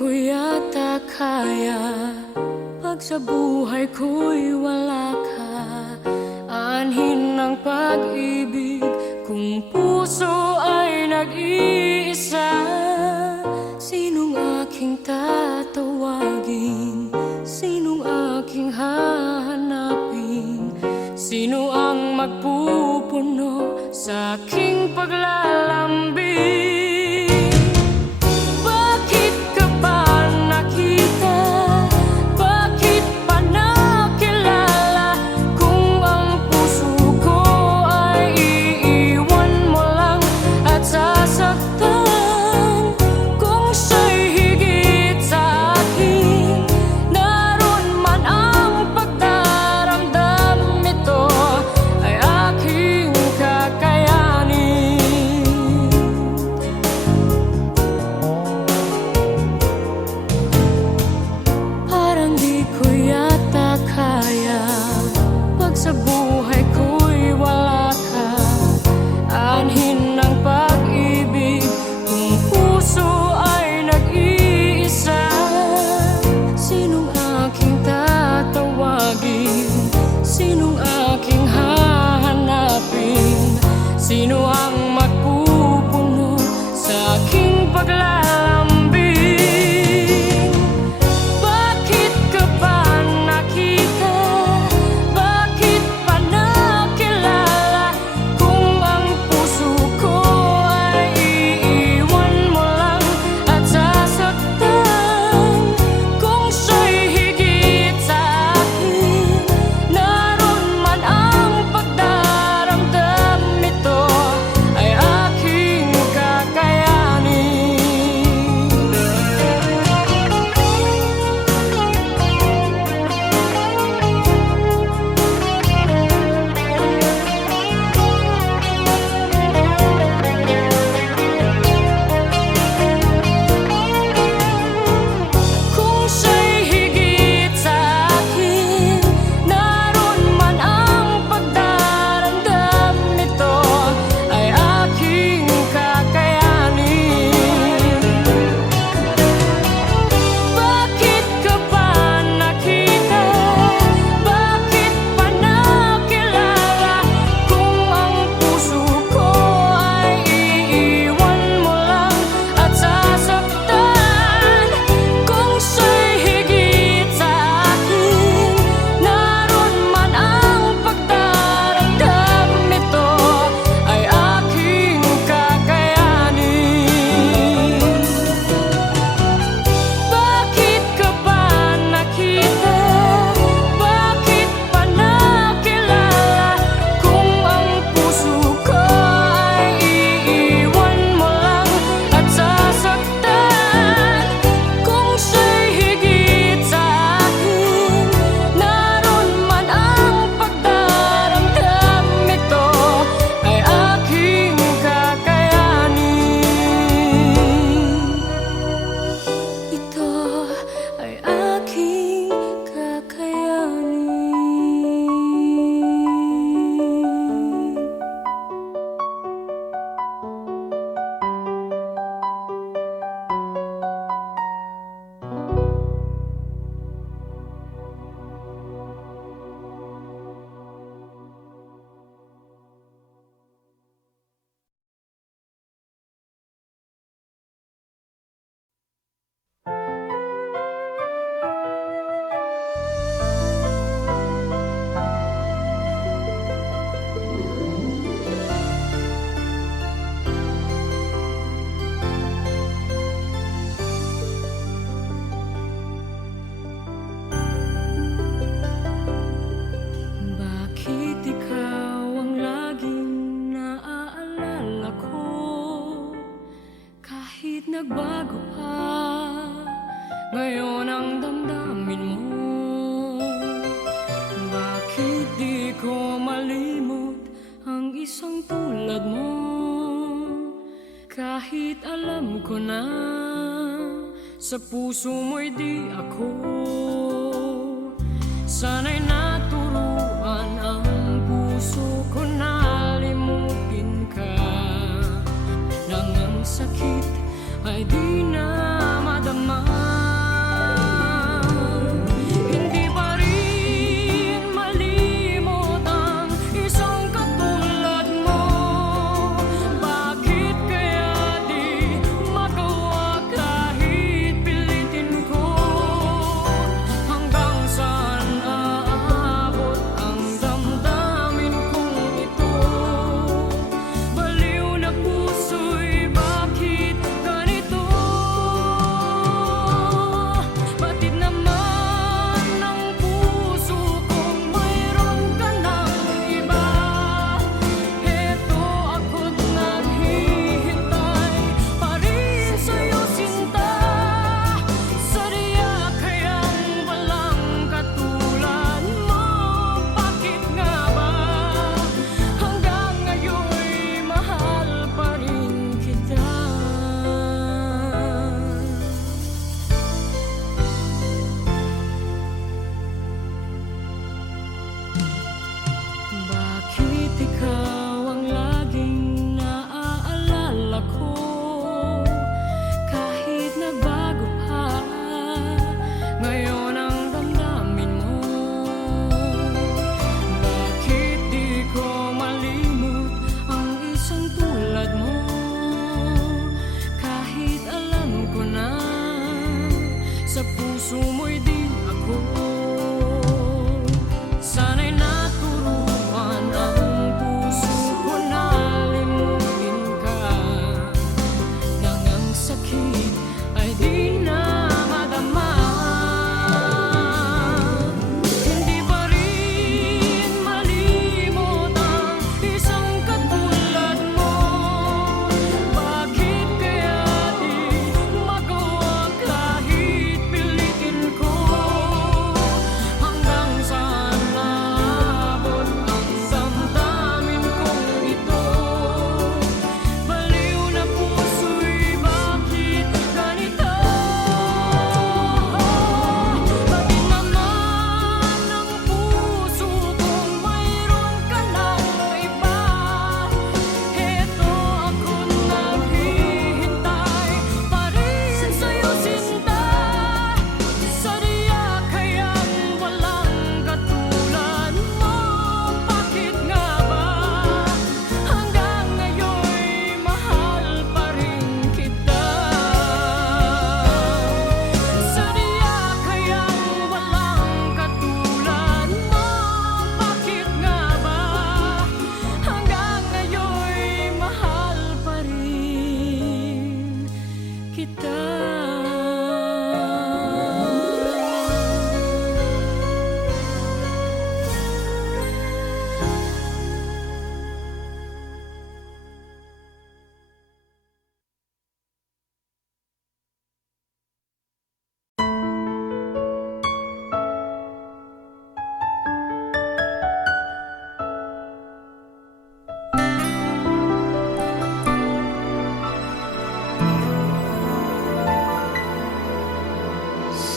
ko yata kaya pag sa buhay ko'y wala ka. Anhin ng pag-ibig kung puso ay nag-iisa. Sinong aking tatawagin? Sinong aking hahanapin? Sino ang magpupuno sa aking paglalambing? Sa buhay ko'y wala ka. Anhin ng pag-ibig kung puso ay nag-iisa. Sinong aking tatawagin? Sinong aking hahanapin? Sino ang magpupuno sa aking paglalambing? Nagbago pa ngayon ang damdamin mo. Bakit di ko malimot ang isang tulad mo? Kahit alam ko na sa puso mo'y di ako. Sana'y naturuan ang puso ko na limutin ka. Nang ang sakit ay di na madama. sa puso mo'y di ako. Sana'y naturuan ang puso ko na limutin ka, nang ang sakit ay di na madama. Hindi pa rin malimot ang isang katulad mo. Bakit kaya di magawa kahit pilitin ko? Hanggang saan naabot ang damdamin kong ito? Baliw na puso'y bakit ganito? Bakit naman ang puso kong mayroon ka ng iba? Heto ako naghihintay pa rin sa'yo, sinta. Sadya kayang walang katulad mo. Bakit nga ba hanggang ngayon'y mahal pa rin kita? Sadya kayang walang katulad mo. Bakit nga ba hanggang ngayon'y mahal pa rin kita?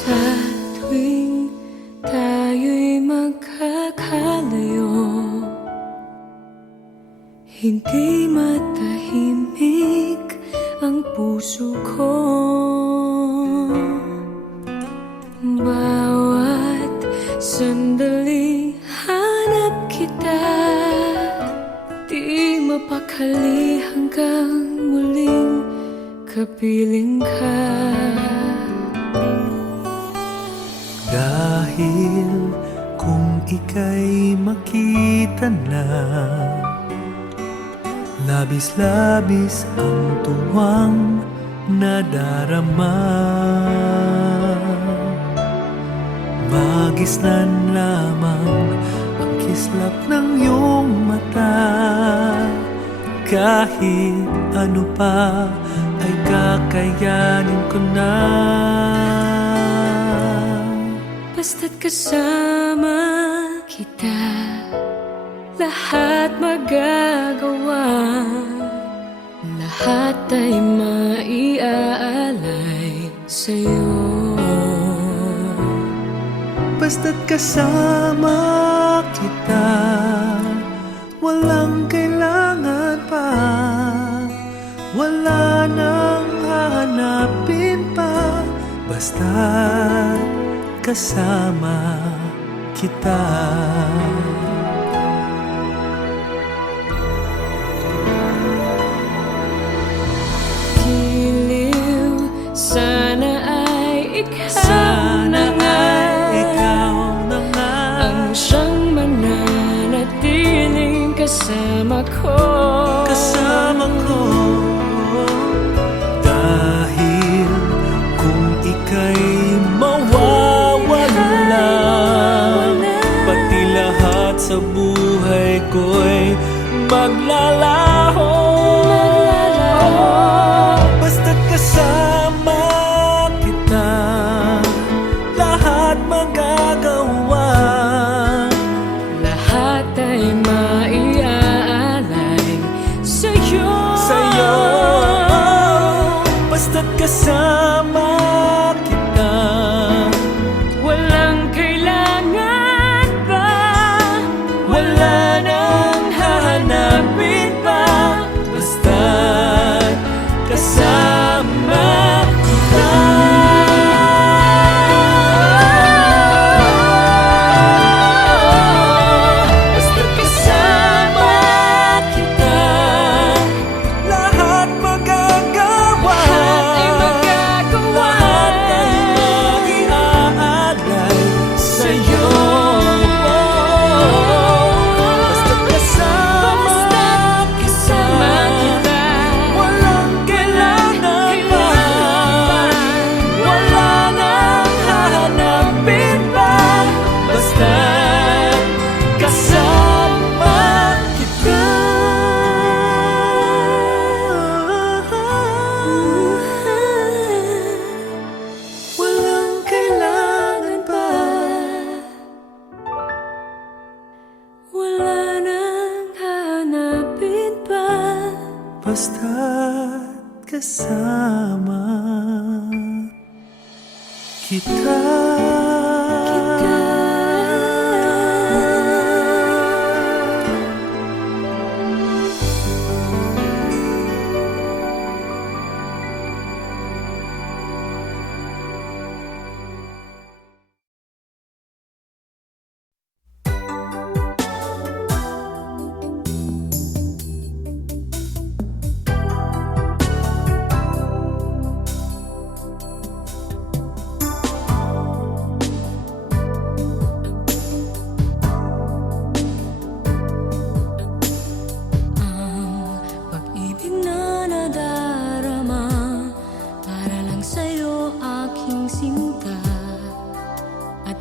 Sa tuwing tayo'y magkakalayo, hindi matahimik ang puso ko. Bawat sandali hanap kita, di mapakali hanggang muling kapiling ka. Dahil kung ika'y makita na, labis-labis ang tuwang nadarama. Magisnan lamang ang kislap ng iyong mata. Kahit ano pa ay kakayanin ko na. Basta't kasama kita, lahat magagawa. Lahat ay maiaalay sa'yo. Basta't kasama kita, walang kailangan pa. Wala nang hahanapin pa. Basta't kasama kita. Giliw, sana ay ikaw Sana na nga, ay ikaw na nga ang siyang mananatiling kasama ko. kasama ko. Dahil kung ika'y mawawala, pati lahat sa buhay ko'y maglalaho. Basta't kasama kita, lahat magagawa. Lahat ay maiaalay sa'yo. Sa'yo, basta't kasama kita, Walang kailangan pa, wala nang hahanapin pa. Basta't kasama kita. Basta't kasama kita, lahat magagawa. lahat ay magagawa. kita.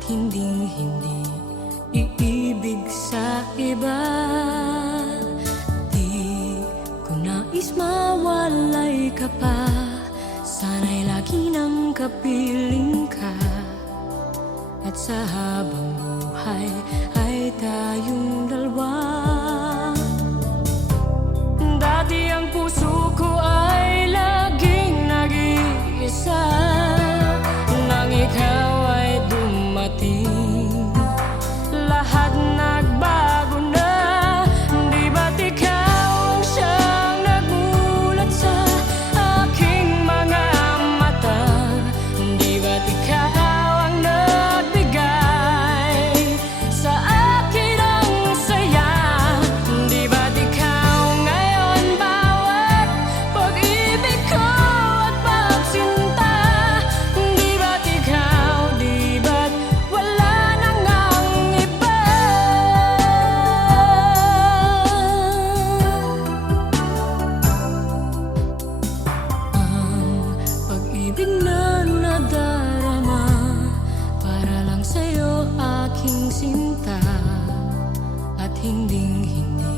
Hinding-hindi iibig sa iba. Di ko nais mawalay ka pa, sana'y lagi nang kapiling ka. At sa habang buhay ay tayong dalawa. Dati ang puso ko ay laging nag-iisa, nang ikaw lahat nagbago na. Di ba't ikaw ang siyang nagulat sa aking mga mata? Di ba't ikaw ang nagbigay sa akin ang saya? Di ba't ikaw ngayon bawat pag-ibig ko at pagsinta? Di ba't ikaw, di ba't wala sinta at hinding-hindi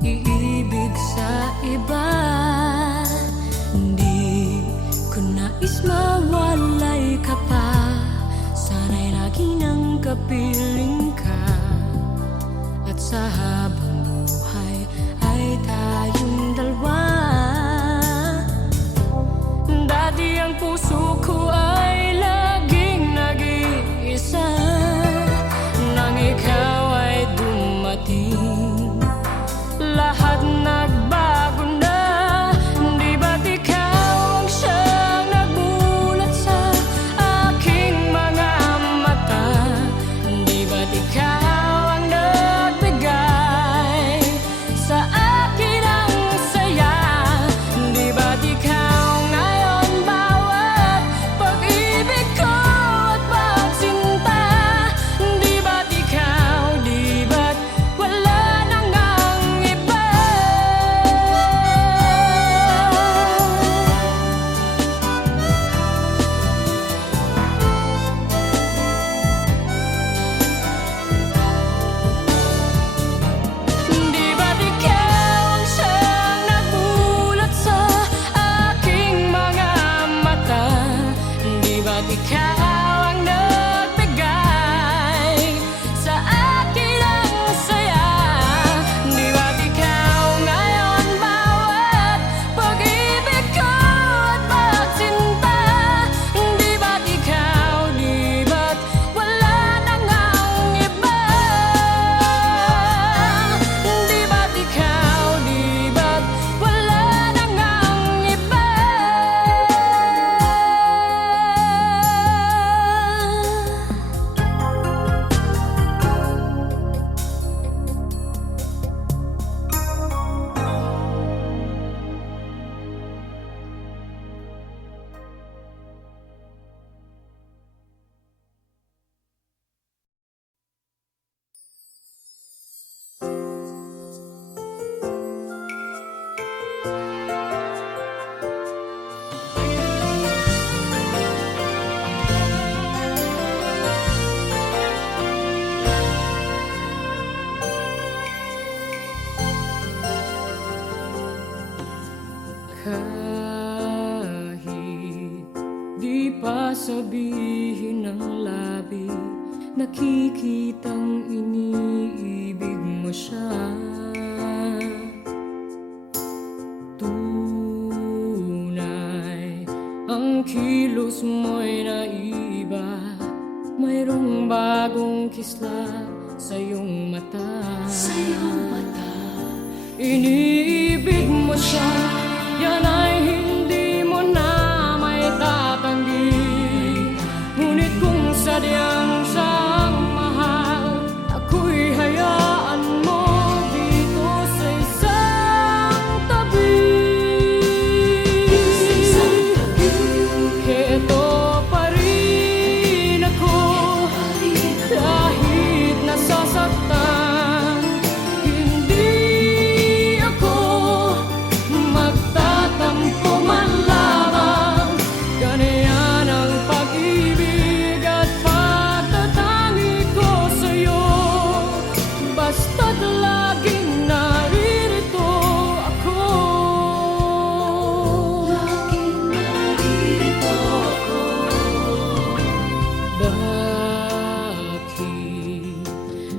iibig sa iba. Hindi ko nais mawalay ka pa, sana'y lagi nang kapiling ka. At sa habang buhay ay tayong dalawa. Dati ang puso ko ay laging nag-iisa, nang ikaw ay dumating, lahat nagbago na. Di ba't ikaw ang siyang nagulat sa aking mga mata? Di ba't ikaw ang nagbigay sa akin ang saya? Di ba't ikaw ngayon bawat pag-ibig ko at pagsinta? Di ba't wala nang ang iba? Di ba't ikaw ang siyang nagulat sa aking mga mata? Di ba't ikaw ang nagbigay sa akin ang saya? Di ba't ikaw ngayon bawat pag-ibig ko at pagsinta? Di ba't ikaw, di ba't wala nang ang iba? Di ba't ikaw, di ba't wala nang ang iba? Kahit di pa sabihin ng labi, nakikitang iniibig mo siya. Tunay ang kilos mo'y naiba, mayroong bagong kislap sa iyong mata. Iniibig mo siya, yan ay hindi mo na may tatanggi. Ngunit kung sadyang siyang mahal, ako'y hayaan mo dito sa isang tabi. Heto pa rin ako, kahit nasasaktan. Hindi ako magtatampo man lamang. Ganyan ang pag-ibig at pagtatangi ko sa'yo. Basta't laging naririto ako. Bakit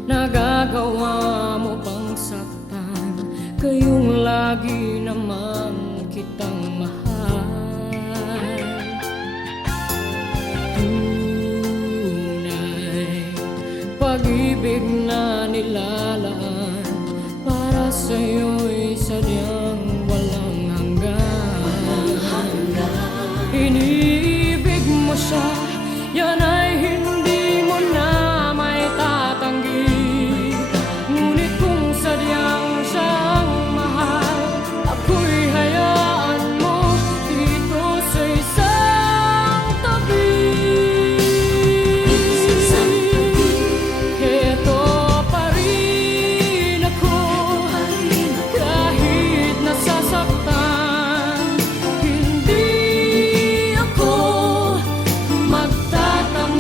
nagagawa mo pang saktan? Kayong lagi naman kitang mahal. Tunay, pag-ibig na nilalaan para sa'yo'y sadyang walang hanggan. Iniibig mo siya, yan ay hindi mo na may tatanggi. Ngunit kung sadyang siyang mahal, ako'y hayaan mo dito sa isang tabi. Heto pa rin ako, kahit nasasaktan. Hindi ako magtatampo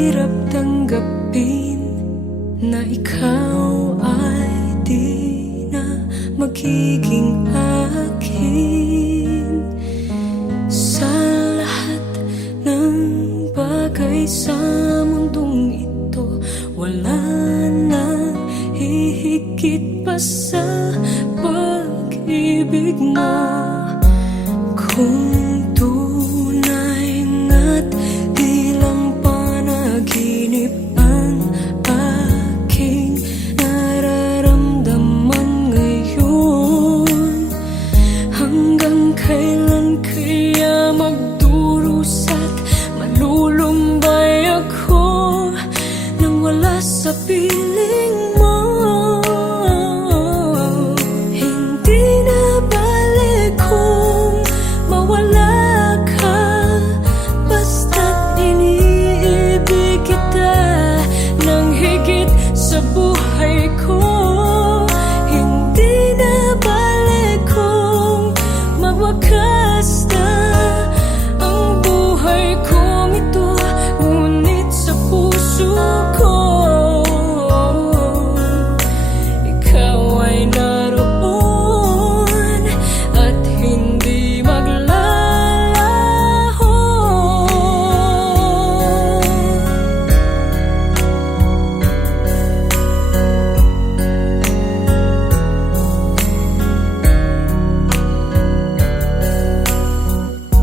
hirap tanggapin na ikaw ay di na magiging akin. Sa lahat ng bagay sa mundong ito, wala nang hihigit pa sa pag-ibig mo. Kung tunay nga't di lang panaginip ang aking nararamdaman ngayon, hanggang kailan kaya magdurusa't malulumbay ako nang wala sa piling mo? Hindi na balik kung mawala ka, basta't iniibig kita ng higit sa buhay ko. Hindi na balik kung magwakas na ang buhay kong ito, ngunit sa puso ko ikaw ay naroon at hindi maglalaho.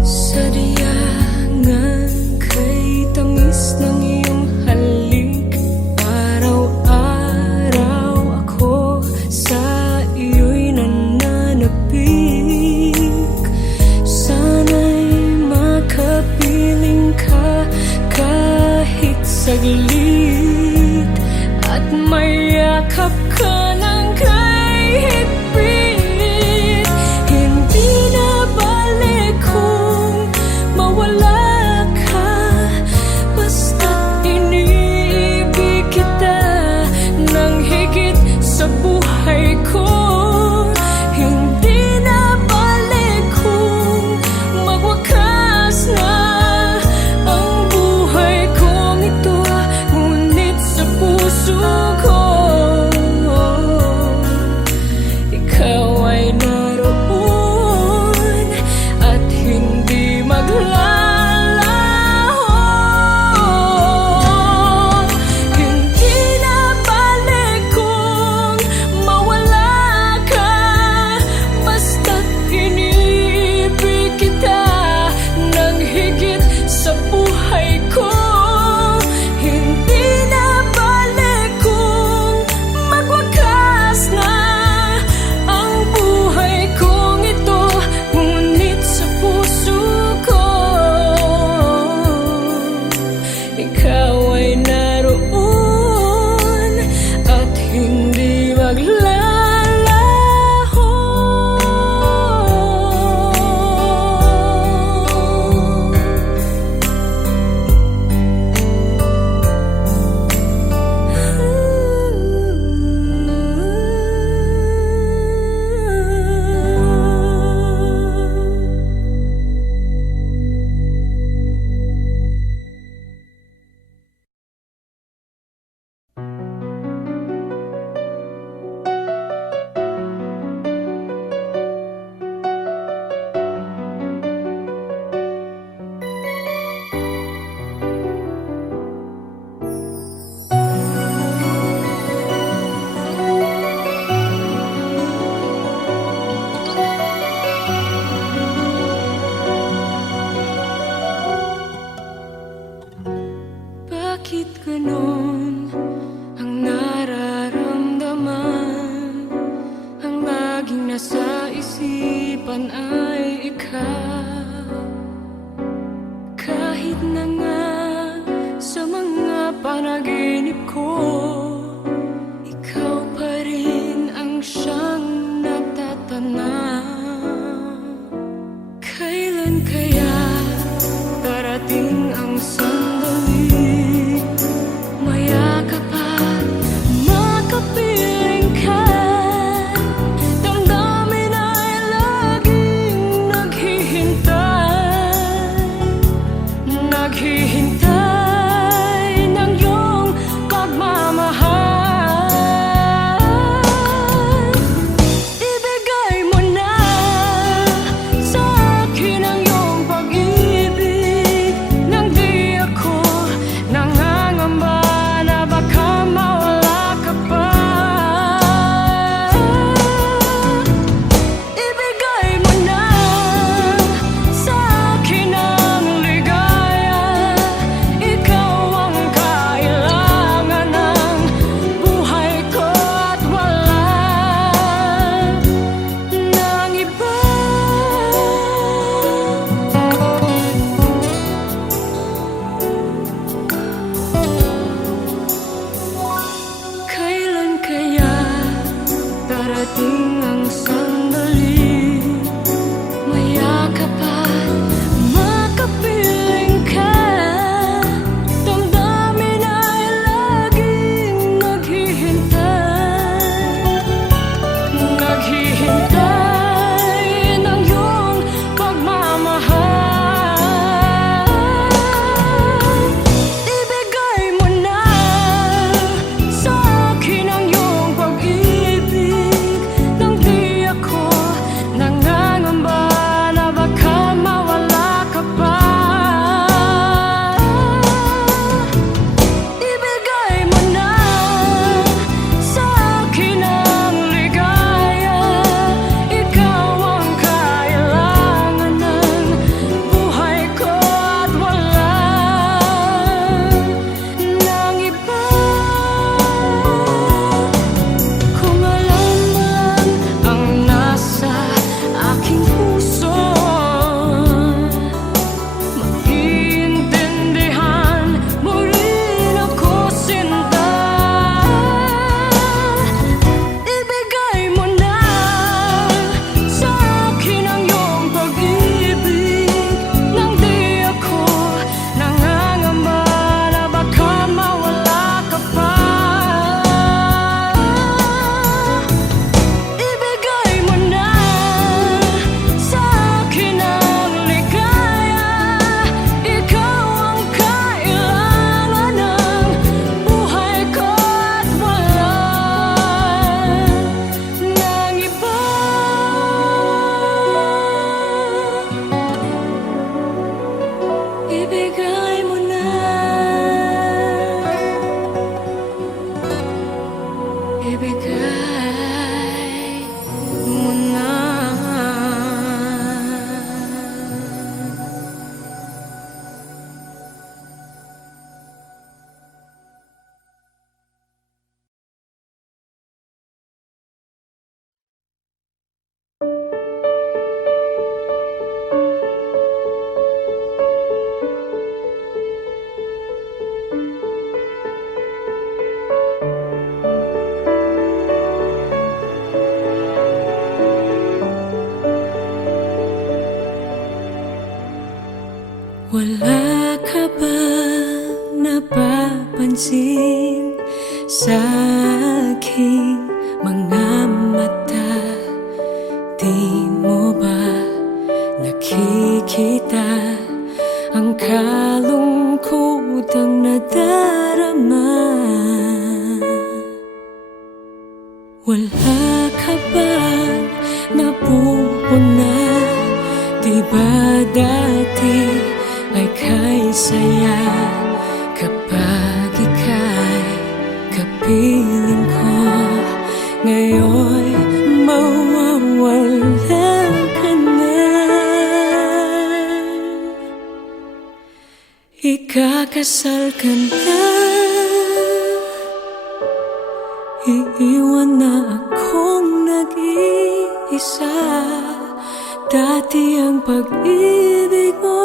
Sadiyangan kay tamis ng iyong halik, araw-araw ako sa iyo'y nananabik. Sana'y makapiling ka kahit saglit, at mayakap ka ng kahit higpit. Hindi na balik kung mawala ka, basta't iniibig kita ng higit sa buhay ko. Hindi na balik kung magwakas na ang buhay kong ito, ngunit sa puso ko ikaw ay naroon at hindi maglalaho. Hindi na balik kung mawala ka, basta't iniibig kita ng higit sa buhay ko. Hindi na balik kung magwakas na ang buhay kong ito, ngunit sa puso ko ikaw ay naroon at hindi maglalaho. Bakit ganon ang nararamdaman? Ang laging nasa isipan ay ikaw. Kahit na nga sa mga panaginip ko, ikaw pa rin ang siyang natatanaw. Kailan kaya darating ang sandali, maya dumating ang sandali, mayakap at makapiling ka. Damdamin ay laging naghihintay, naghihintay ng iyong pagmamahal. Ibigay mo na sa akin ang iyong pag-ibig, nang di ako nangangamba na baka mawala ka pa. Ibigay mo na sa akin ang ligaya, ikaw ang kailangan ng buhay ko at wala nang iba. Kung alam mo lang ang nasa aking puso, maiintindihan mo rin ako, sinta. Ibigay mo na sa akin ang iyong pag-ibig, nang di ako nangangamba na baka mawala ka pa. Ibigay mo na sa akin ang ligaya, ikaw ang kailangan ng buhay ko at wala nang iba. Ibigay mo na, ibigay mo na. Wala ka ba napapansin sa aking mga mata? Di mo ba nakikita ang kalungkotang nadarama? Wala ka bang napupuna? Di ba dati ay kay saya kapag ika'y kapiling ko? Ngayon mawawala ka na. Ikakasal ka na, iiwan na akong nag-iisa. Dati ang pag-ibig mo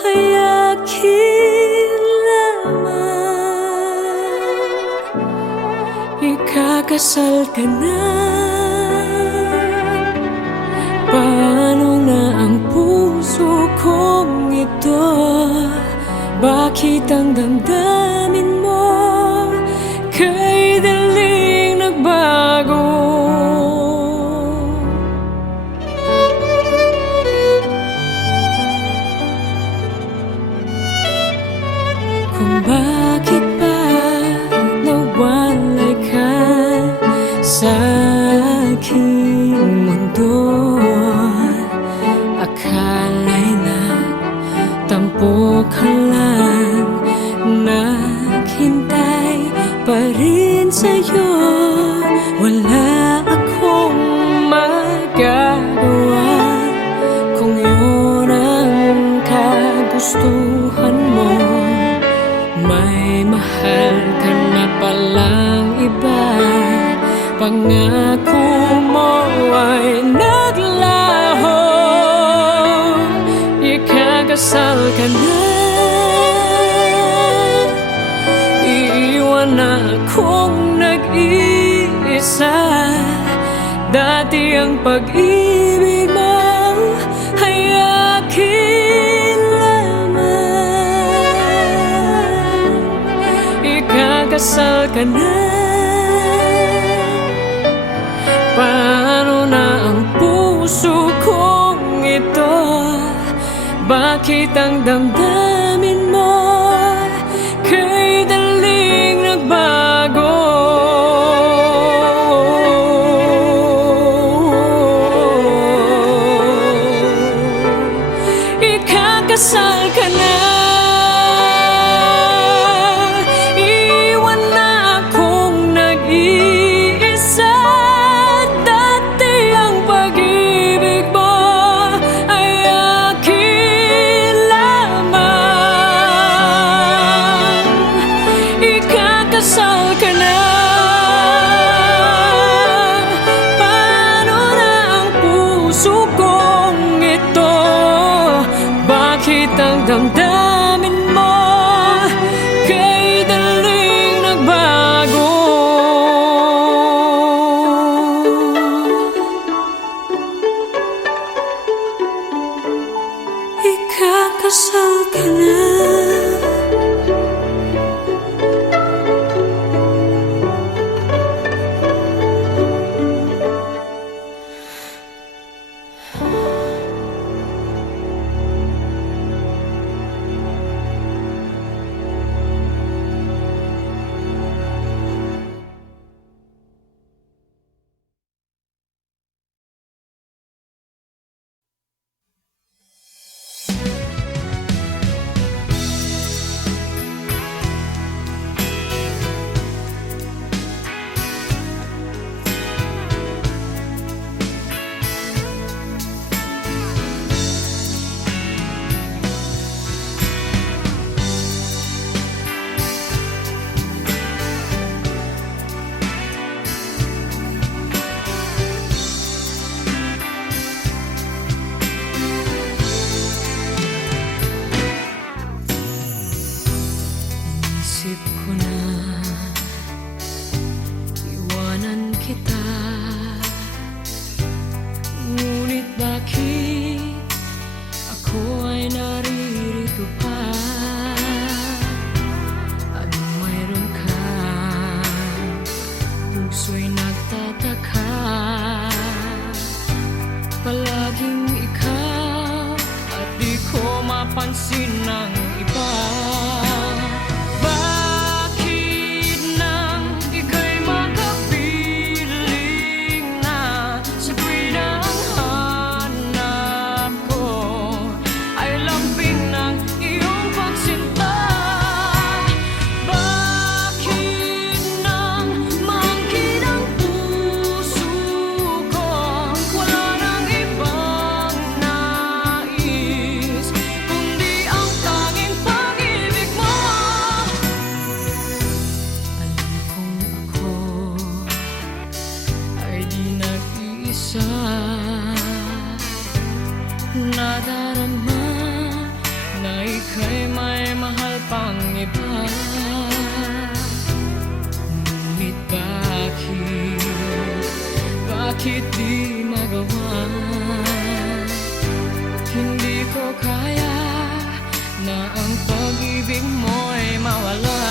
ay akin lamang. Ikakasal ka na, paano na ang puso kong ito? Bakit ang damdamin mo kay daling nagbago? Kung bakit ba nawalay ka sa aking mundo, akala'y nagtampo ka lang, naghintay pa rin sa'yo. Wala akong magagawa kung yun ang kagustuhan mo. May mahal ka na palang iba, pangako mo ay naglaho. Ikakasal ka na, iiwan na akong nag-iisa. Dati ang pag-ibig mo ay akin lamang. Ikakasal ka na. Paano na ang puso kong ito? Bakit ang damdamin mo kay daling nagbago? Ikakasal ka na. Iwan na akong nag-iisa. Dati ang pag-ibig mo ay akin lamang. Ikakasal ka na. Paano na ang puso kong ito? Bakit ang damdamin mo kay daling nagbago? Ikakasal ka na. Isip ko na iwanan kita, ngunit bakit ako ay naririto pa? Anong mayroon ka? Puso'y nagtataka. Palaging ikaw at di ko mapansin ng iba. Nadarama na ika'y may mahal pang iba. Ngunit bakit di magawa? Hindi ko kaya na ang pag-ibig mo'y mawala.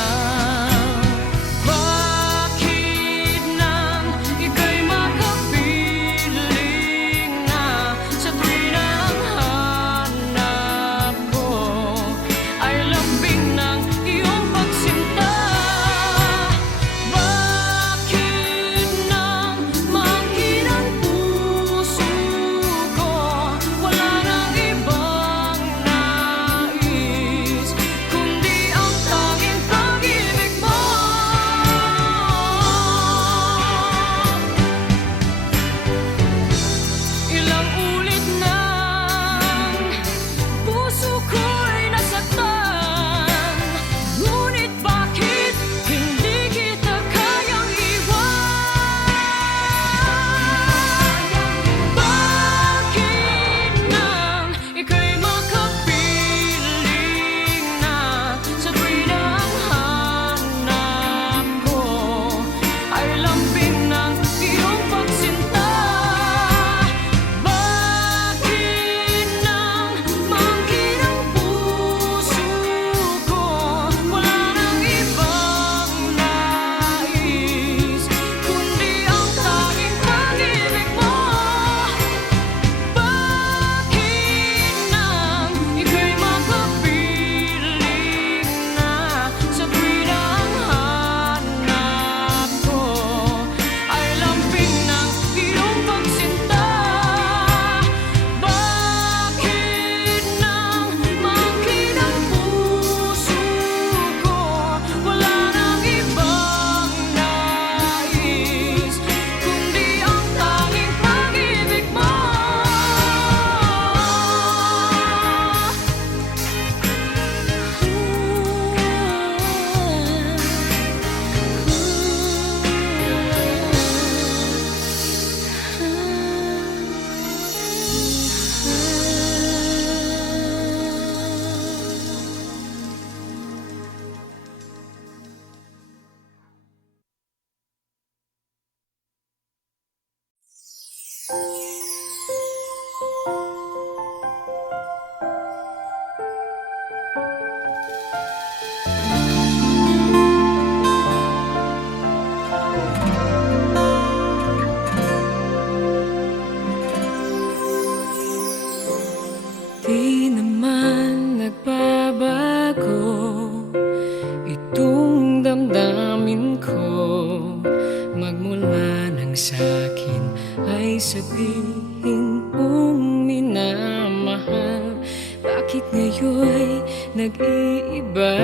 sabihin mong minamahal? Bakit ngayon'y nag-iiba?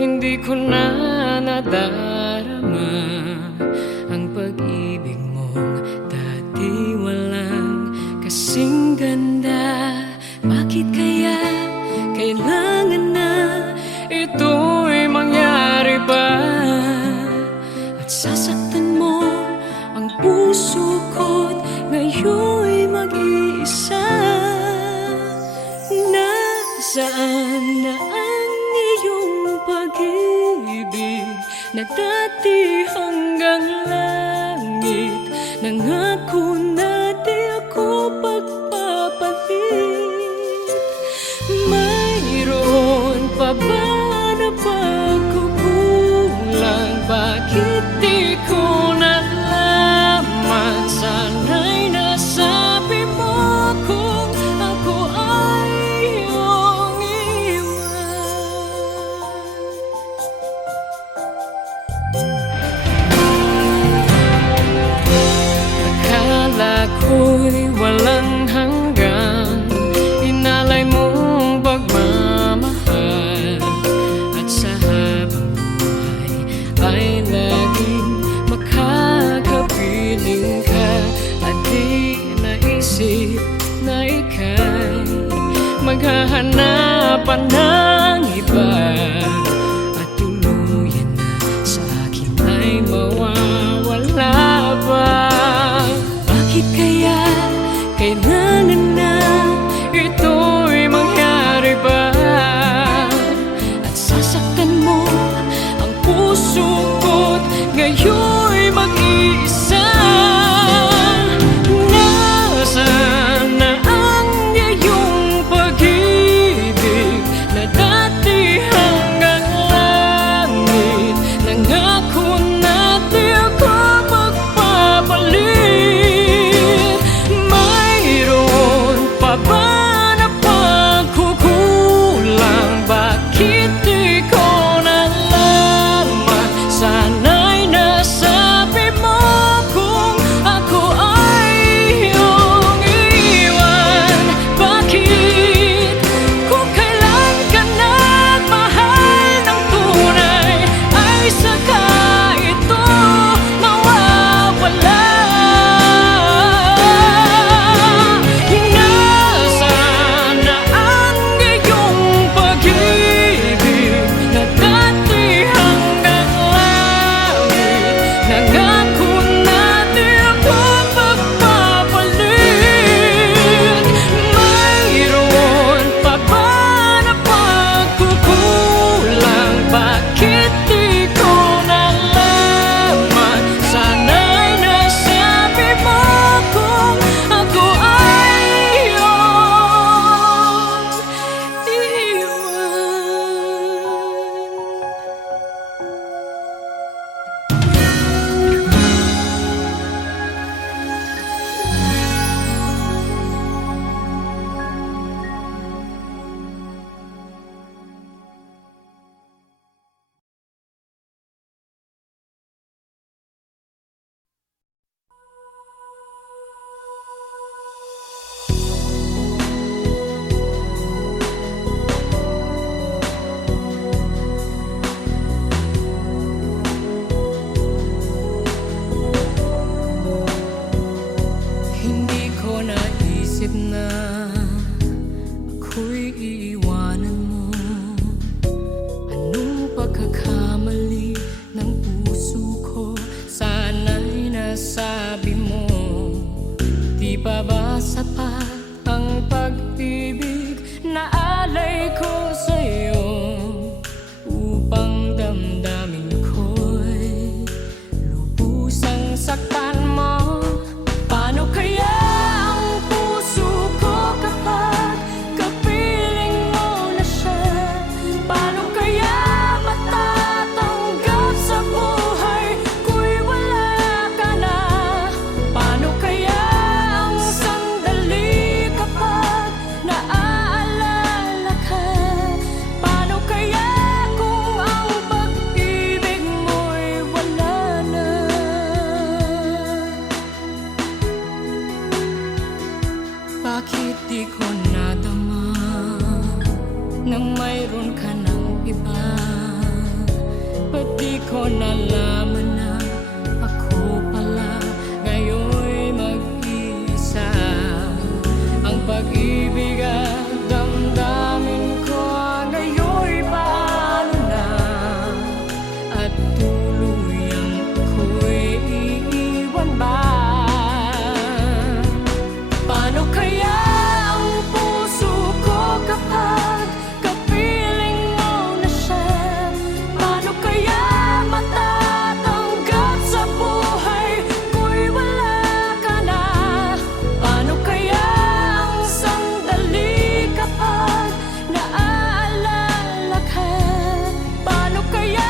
Hindi ko na nadarama ang pag-ibig mong dati walang kasing ganda. Bakit kaya kailangan na ito'y mangyari ba? At sasaktan mo ang puso ko't ngayon'y mag-iisa. Nasaan na ang iyong pag-ibig na dati hanggang langit? Nangako na di ako pagpapalit. Mayroon pa ba na pagkukulang? Bakit di ko nalaman? Sana'y nasabi mo kung ako ay iyong iwan. Akala ko'y walang hanggan, inalay mong pagmamahal, at sa habang buhay ay laging makakapiling ka. At di naisip na ika'y maghahanapan ng iba, at tuluyan na sa akin ay mawawala ba? Bakit kaya kailangan na ito'y mangyari ba? At sasaktan mo ang puso ko't ngayon'y mag-iisa. Nasaan na ang iyong pag-ibig na dati hanggang langit? Nangako na di ako magpapalit. Mayroon pa ba na pagkukulang? Bakit di ko nalaman? Sana'y nasa di ko nalaman na ako pala ngayon'y mag-iisa. Ang pag-ibig at damdamin ko ngayon'y paano na, at tuluyang ako'y iiwan ba? Paano kaya ang puso ko kapag kapiling mo na siya? Paano kaya matatanggap sa buhay ko'y wala ka na? Paano kaya ang sandali kapag naaalala ka? Paano kaya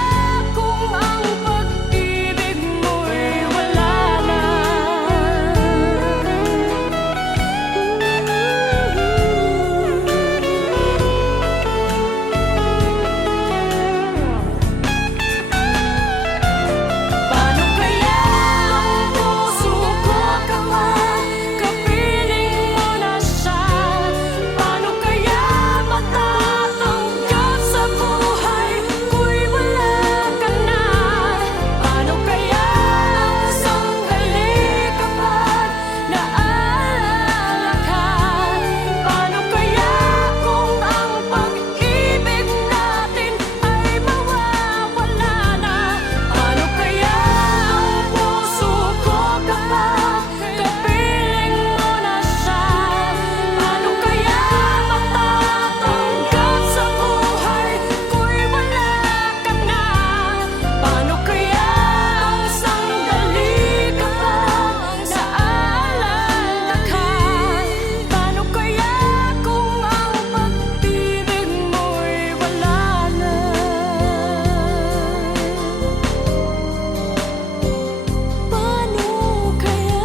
kung ang pag-ibig mo'y wala na? Paano kaya ang puso ko kapag kapiling mo na siya? Paano kaya matatanggap sa buhay ko'y wala ka na? Paano kaya ang sandali kapag naaalala ka? Paano kaya kung ang pag-ibig natin ay mawawala na? Paano kaya ang puso ko kapag kapiling mo na siya? Paano kaya matatanggap sa buhay ko'y wala ka na? Paano kaya ang sandali kapag naaalala ka? Paano kaya kung ang pag-ibig mo'y wala na? Paano kaya?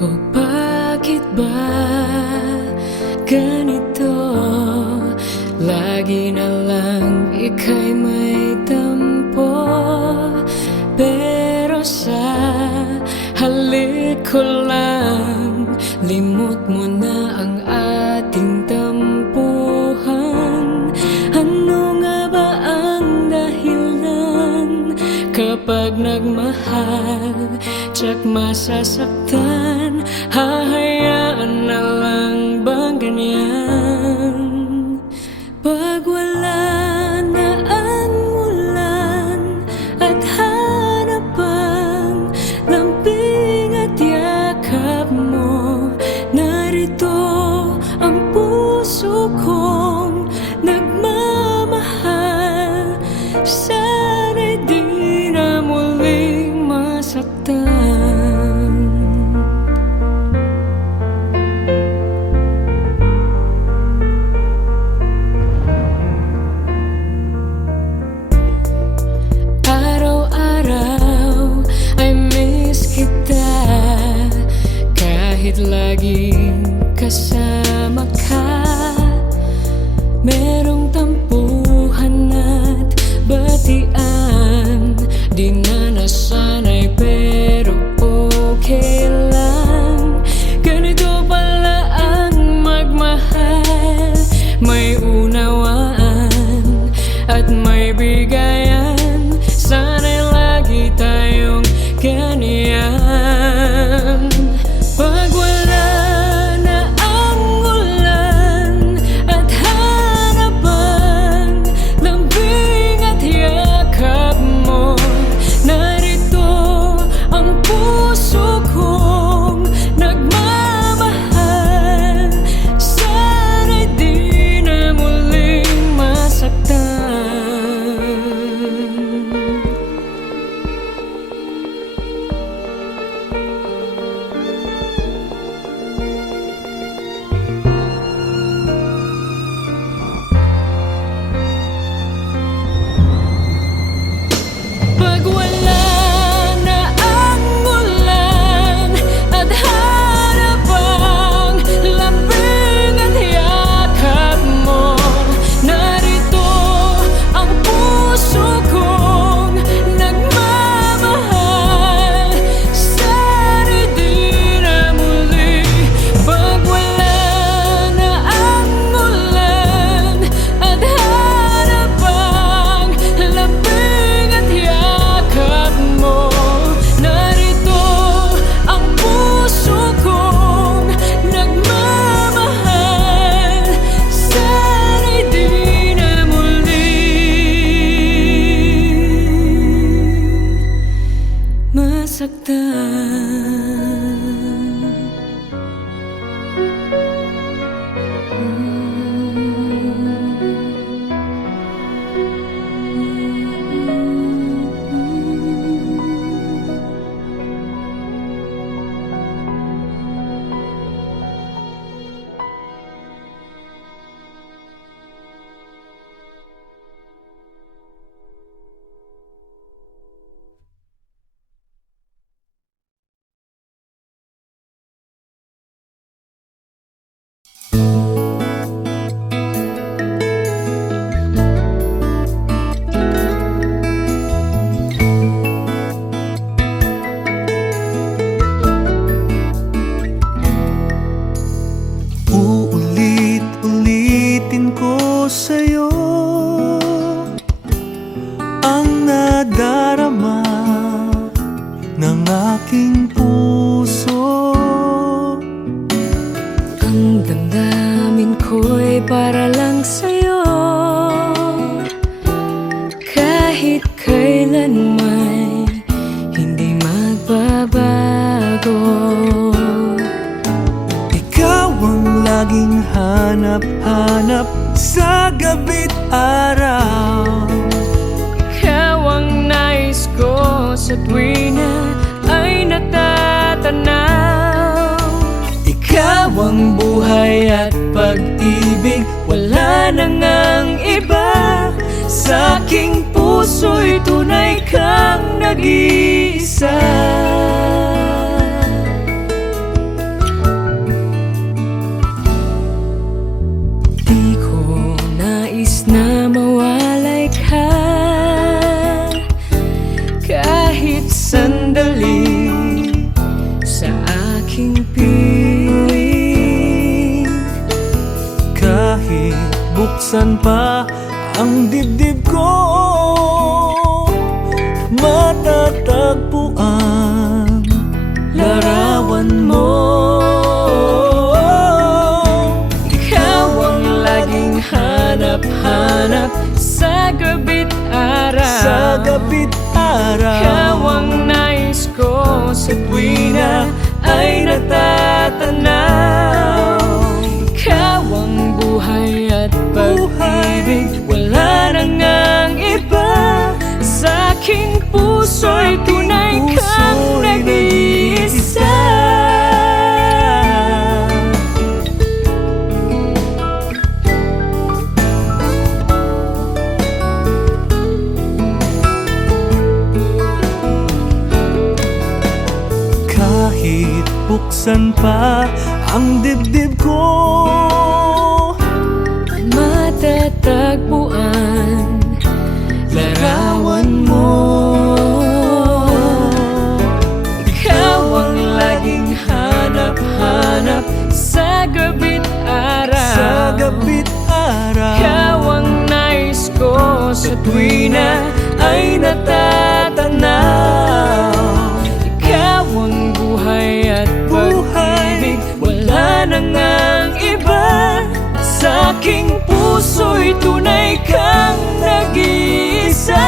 O bakit ba ganito? Lagi na lang ika'y may tampo, pero sa halik ko lang limot mo na ang ating tampuhan. Ano nga ba ang dahilan kapag nagmahal tsak masasaktan? Hahayaan na lang bang ganyan? Pag wala na ang ulan at hanapang lambing at yakap mo, narito ang puso kong nagmamahal. Sana'y di na muling masaktan. Araw-araw ay miss kita, kahit laging kasama ka. Merong tampuhan at batian, di na nasanay pero okay lang. Ganito pala ang magmahal, may unawaan at may bigayan. Sana'y lagi tayong ganyan. Pag wala na ang aking puso. Ang damdamin ko'y para lang sa'yo, kahit kailan may hindi magbabago. Ikaw ang laging hanap-hanap sa gabi't araw. Ikaw ang nais ko sa tuwing na ay natatanaw. Ikaw ang buhay at pag-ibig, wala nang ang iba. Sa aking puso'y tunay kang nag-iisa. Di ko nais na mawalay ka kahit sandali sa aking piling. Kahit buksan pa ang dibdib ko, matatagpuan larawan mo. Ikaw ang laging hanap-hanap sa gabi't araw. Sa gabi't araw, Ikaw ang nais ko sa tuwing na ay natatanaw. Ikaw ang buhay at pag-ibig, wala nang ang iba. Sa aking puso'y tunay kang nag-iisa. kahit buksan pa ang dibdib ko, Matatagpuan larawan mo. Ikaw ang laging hanap-hanap sa gabi't araw. sa gabi't araw. Ikaw ang nais ko sa tuwing na ay natatanaw. Ikaw ang buhay at pag-ibig, wala nang ang iba. Sa aking puso'y tunay kang nag-iisa.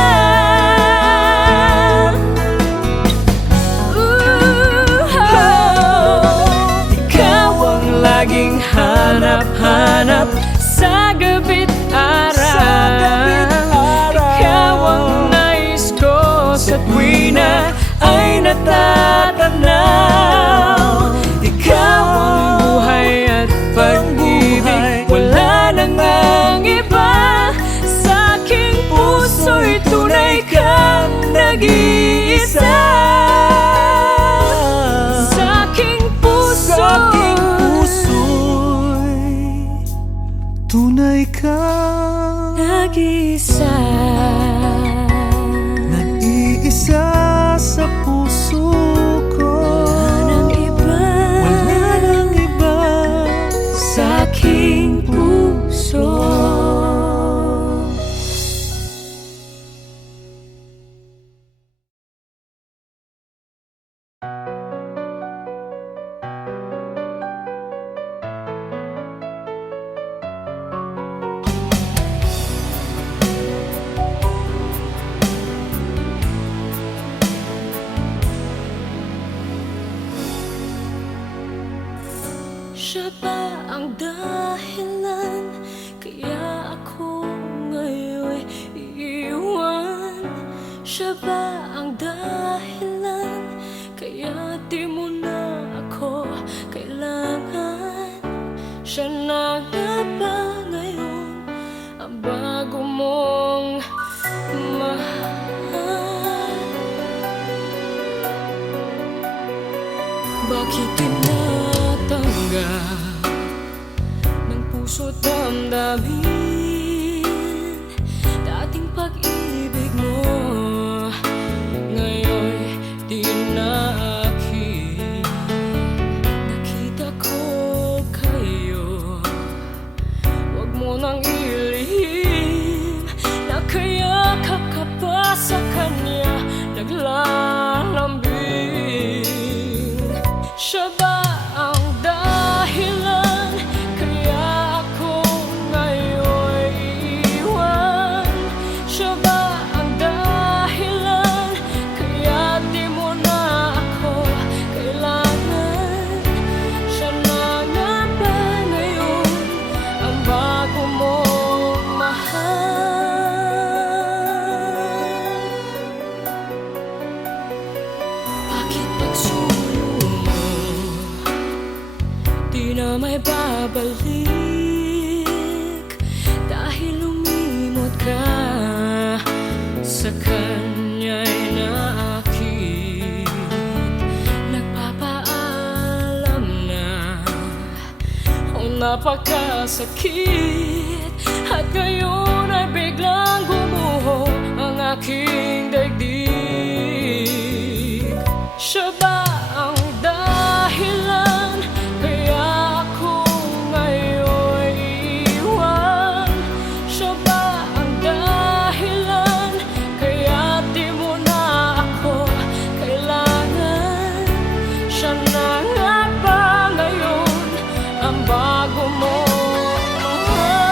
Ikaw ang laging hanap-hanap sa gabi't araw. Ikaw ang nais ko sa tuwing na ay natatanaw. Ikaw ang buhay at pag-ibig, wala nang ang iba. Sa aking puso'y tunay kang nag-iisa. Sa aking Sa aking puso'y tunay kang nag-iisa. nag-iisa sa puso ko. Walang iba. Wala nang iba. Sa aking puso. Siya ba ang dahilan kaya ako ngayon iiwan? Siya ba ang dahilan kaya di mo na ako kailangan? Siya na nga ba ngayon ang bago mong mahal? Bakit tinatanggap ng puso't damdamin dating pag-ibig mo? Ngayon di na akin. Nakita ko kayo, wag mo nang ilihim. Nakayakap ka pa sa kanya, naglalambing. Siya ba ang dahilan kaya ako ngayon iiwan? Siya ba ang dahilan kaya di mo na ako kailangan? Siya na nga ba ngayon ang bago mong mahal? Bakit pagsulo mo di na may babalik? Dahil lumimot ka sa kanya'y naakit. Nagpapaalam na napakasakit. At ngayon ay biglang gumuho ang aking daigdig. Siya ba ang dahilan kaya ako ngayon iiwan? Siya ba ang dahilan kaya di mo na ako kailangan? Siya na nga ba ngayon ang bago mo mahal?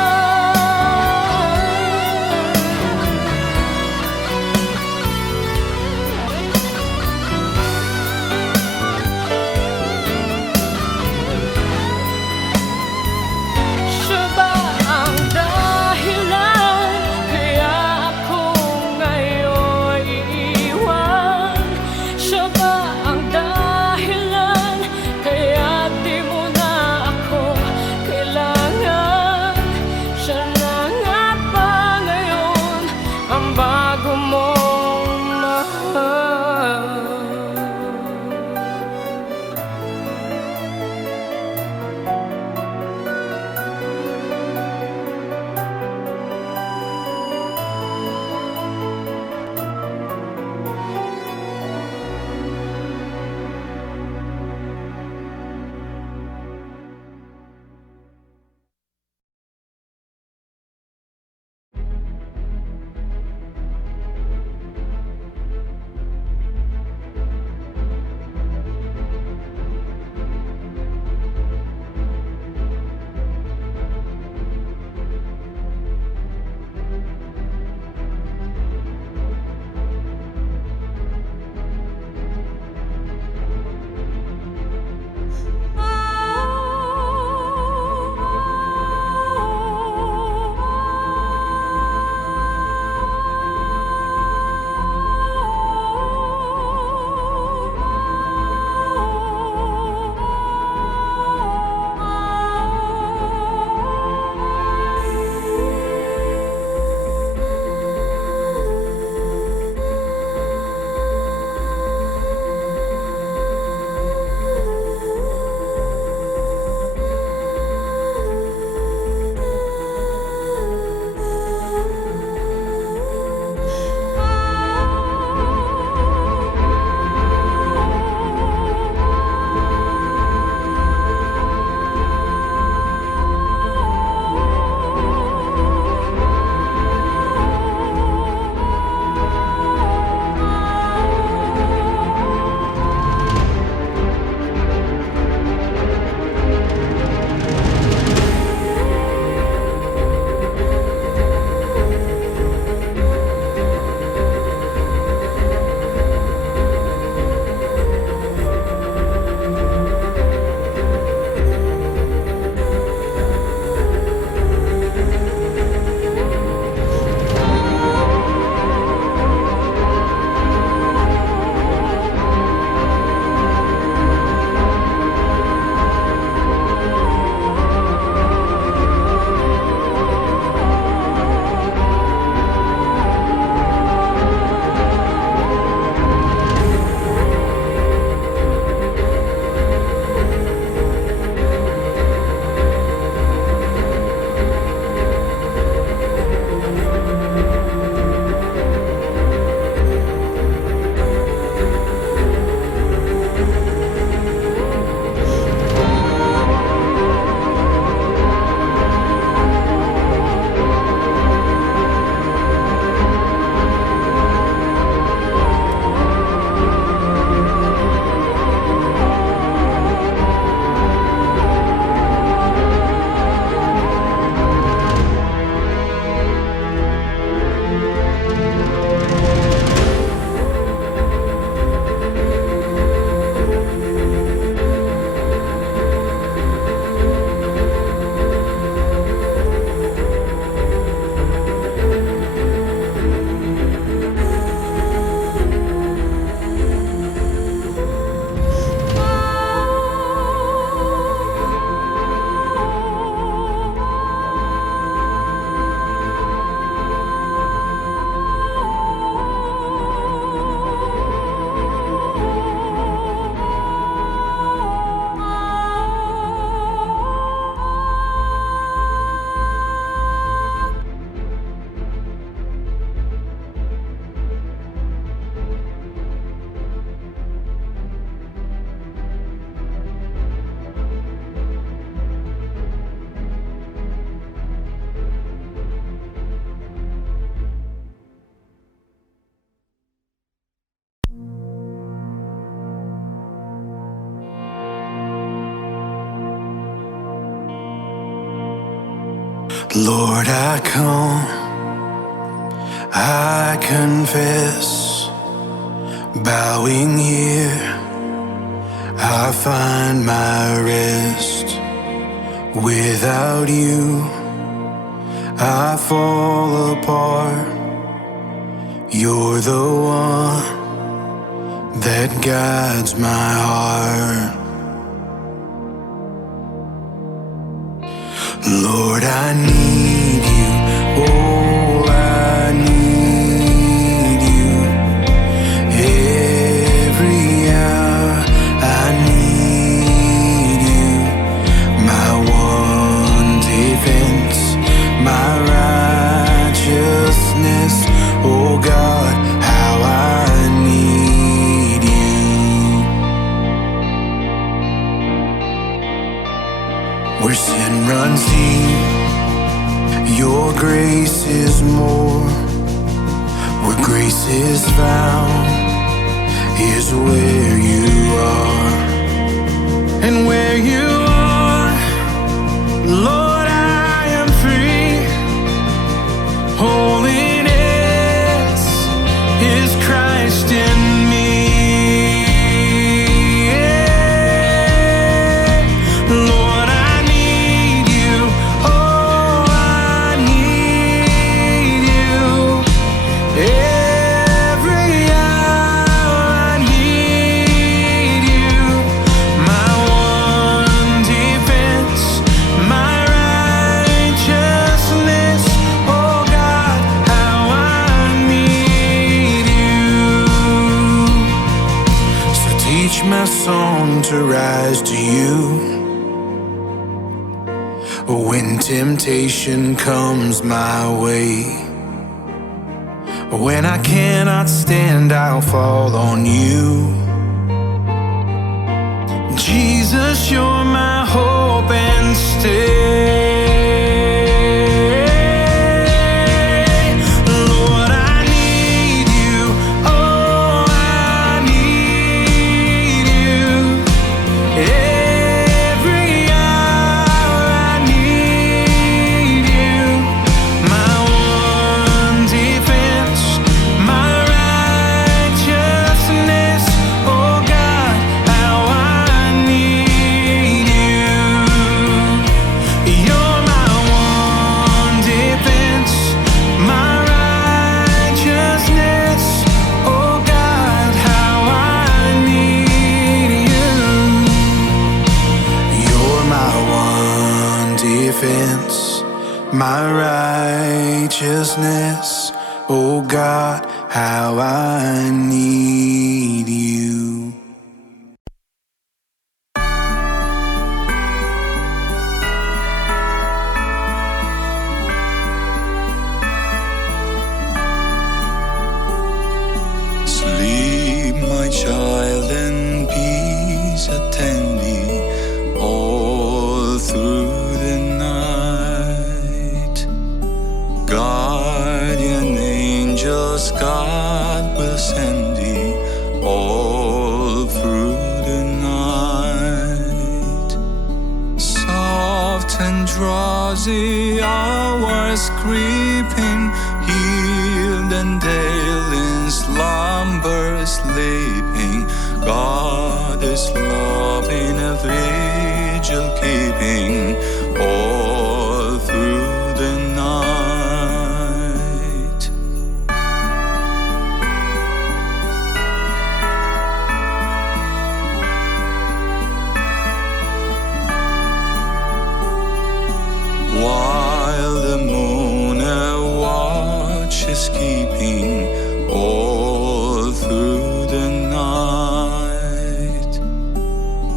Lord, I come, I confess, bowing here, I find my rest. Without you, I fall apart. You're the one that guides my heart. Lord, I need you, oh, I need you. Every hour I need you. My one defense, my righteousness, oh God, how I need you. Where sin runs deep, your grace is more. Where grace is found is where you are. And where you are, Lord, I am free. Holiness is Christ in me. Lord, I need you. Oh, I need you. Every hour I need you. My one defense, my righteousness. Oh God, how I need you. So teach my song to rise to you. When temptation comes my way, when I cannot stand, I'll fall on you. Jesus, you're my hope and stay. Lord, I need you. Oh, I need you. Every hour I need you. My one defense, my righteousness. Oh God, how I need you. You're my one defense, my righteousness. Oh God, how I need you. You're my one defense, my righteousness. Oh God, how I need you. Sleep, my child, and peace attend thee all through the night. Guardian angels God will send thee all through the night. Soft and drowsy hours creeping, healed and dale in slumber sleeping. God is loving a vigil keeping all through the night. While the moon a watch is keeping all through the night,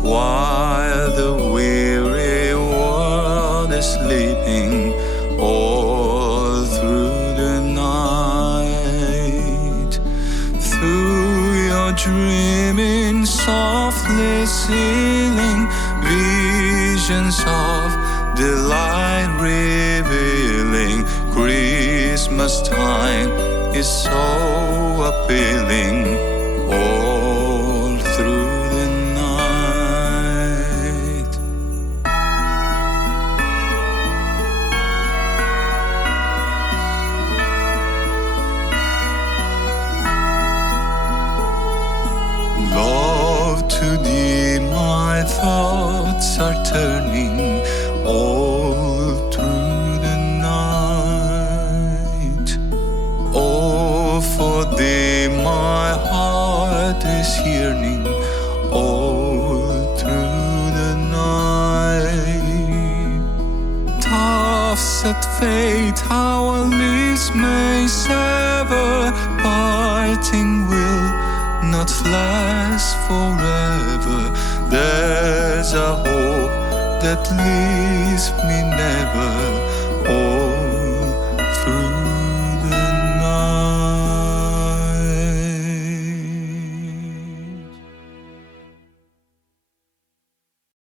while the weary world is sleeping all through the night. Through your dreaming, softly sealing, visions of delight revealing. Christmas time is so appealing all through the night. my thoughts are turning all through the night. Oh, for thee my heart is yearning all through the night. Tough set fate, our lips may sever, parting will not last forever. There's a hope that leaves me never. Oh,